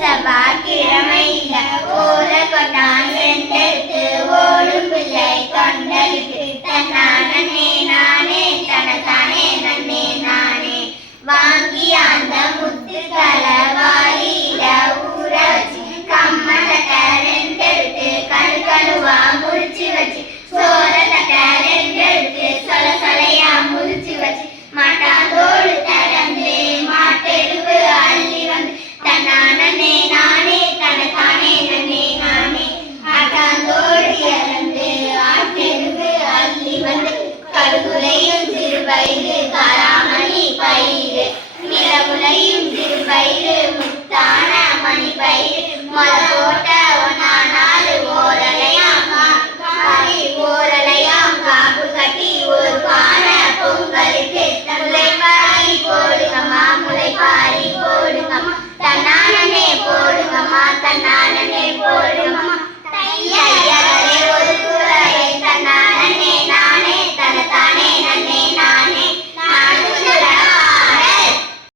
సభకి